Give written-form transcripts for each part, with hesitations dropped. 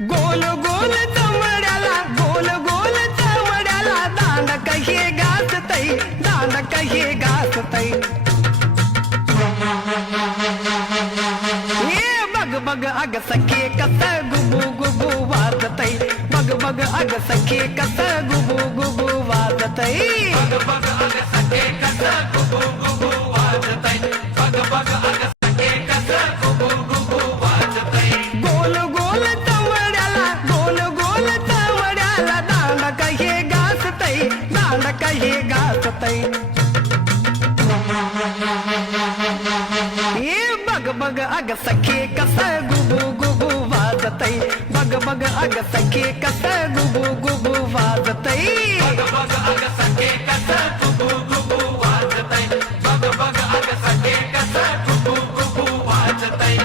गोल गोल चमड्याला गोल गोल चमड्याला दांड कहे घासतई दांड कहे घासतई ये बग बग अग सखे कस गुबू गुबू वाजतई बग बग अग सखे कस गुबू गुबू वाजतई बग बग अग सखे कस गुबू गुबू वाजतई बग बग अग सखे कस गुबू गुबू वाजतई गोल गोल चमड्याला गोल गोल चमड्याला दांड कहे घासतई दांड कहे घासतई ये बग बग अग सखे कस गुबू गुबू वाजतई बग बग अग सखे कस गुबू गुबू वाजतई बग बग अग सखे कस गुबू गुबू वाजतई बग बग अग सखे कस गुबू गुबू वाजतई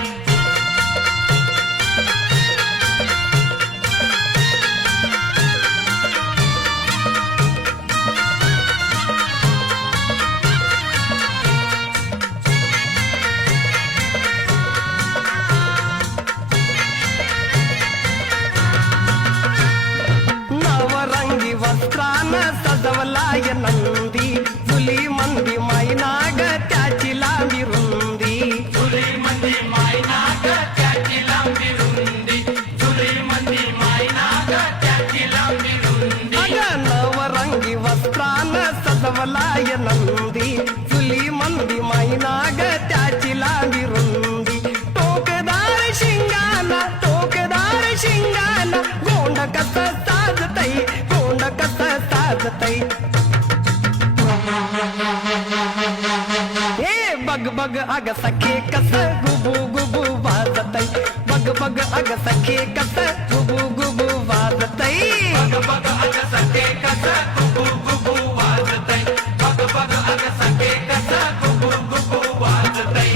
नवरंगी वस्त्रान सजवलाय नंदी फुली मंदी मायनाग त्याची लांबी रुंदी झुली मंदी मायना ग त्याची लांबी रुंदी झुली मंदी मायना ग त्याची लांबी रुंदी अग नवरंगी वस्त्रान सजवलाय नंदी फुली मंदी मायनाग त्याची लांबी रुंदी टोकदार शिंगाना गोंड कस साजतई गोंड कस साजतई हे बग बग अग सखे कस गुबू गुबू वाजतई बग बग अग सखे कस गुबू गुबू वाजतई बग बग अग सखे कस गुबू गुबू वाजतई बग बग अग सखे कस गुबू गुबू वाजतई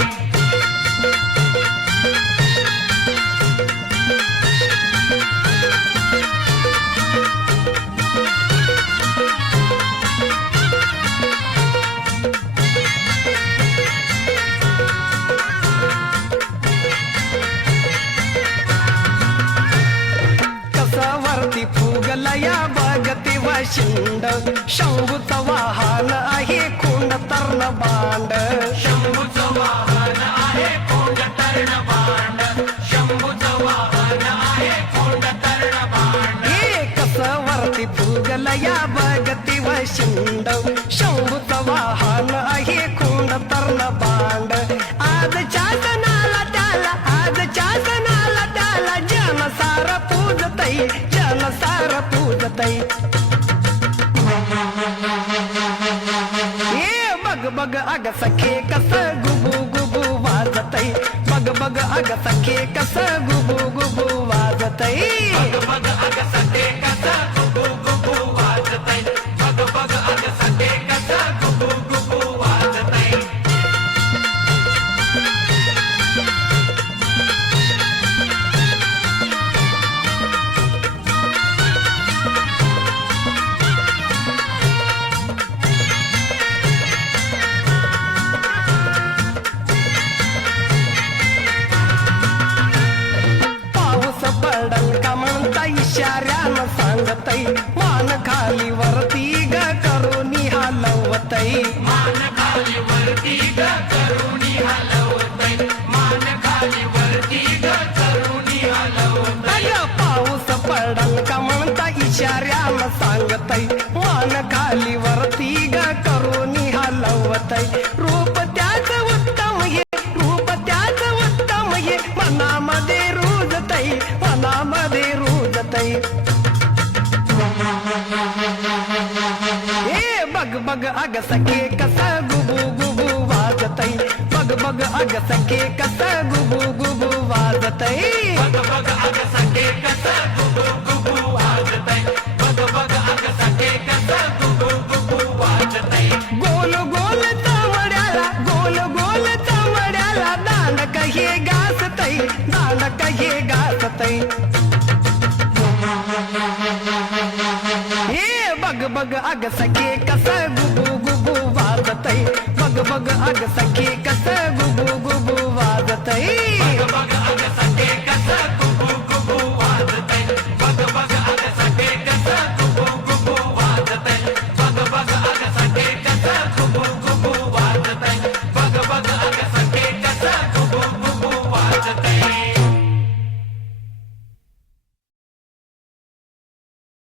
कसावरती फुगलया बगती वशिंड शंभूचा वाहन आहे कोंड तर्ण बांड शंभूचं वाहन आहे कोंड तर्ण भांड शंभूचं वाहन आहे कोंड तर्ण भांड हे कसावरती फुगलया बगती वशिंड शंभूचा वाहन आहे कोंड तर्ण बांड आजच्या सणाला त्याला जनसार पूजतई जनसार पूजतई ये बग बग अग सखे कस गुबू गुबू वाजतई बग बग अग सखे कस गुबू गुबू वाजतई बग बग अग सखे कस गुबू गुबू वाजतई बग बग अग सखे कस गुबू गुबू वाजतई पाऊस पडल का म्हणता इशाऱ्यानं सांगतई मान खाली वरती ग करून हलवतई मान खाली वरती ग करुणी हलवतई मान खाली वरती ग करुणी हलवतई अग पाऊस पडल का म्हणता इशाऱ्यानं सांगतई मान खाली वरती ग करून हलवतई रूप त्याच उत्तम ये मनामध्ये रुजतई हे बग बग अग सखे कस गुबू गुबू वाजतई बग बग अग सखे कस गुबू गुबू वाजतई बग बग अग सखे कस गुबू गुबू वाजतई बग बग अग सखे कस गुबू गुबू वाजतई गोल गोल चमड्याला दांड कहे घासतई दांड कहे घासतई हे बग बग अग सखे कस गुबू गुबू वाजतई बग बग अग सखे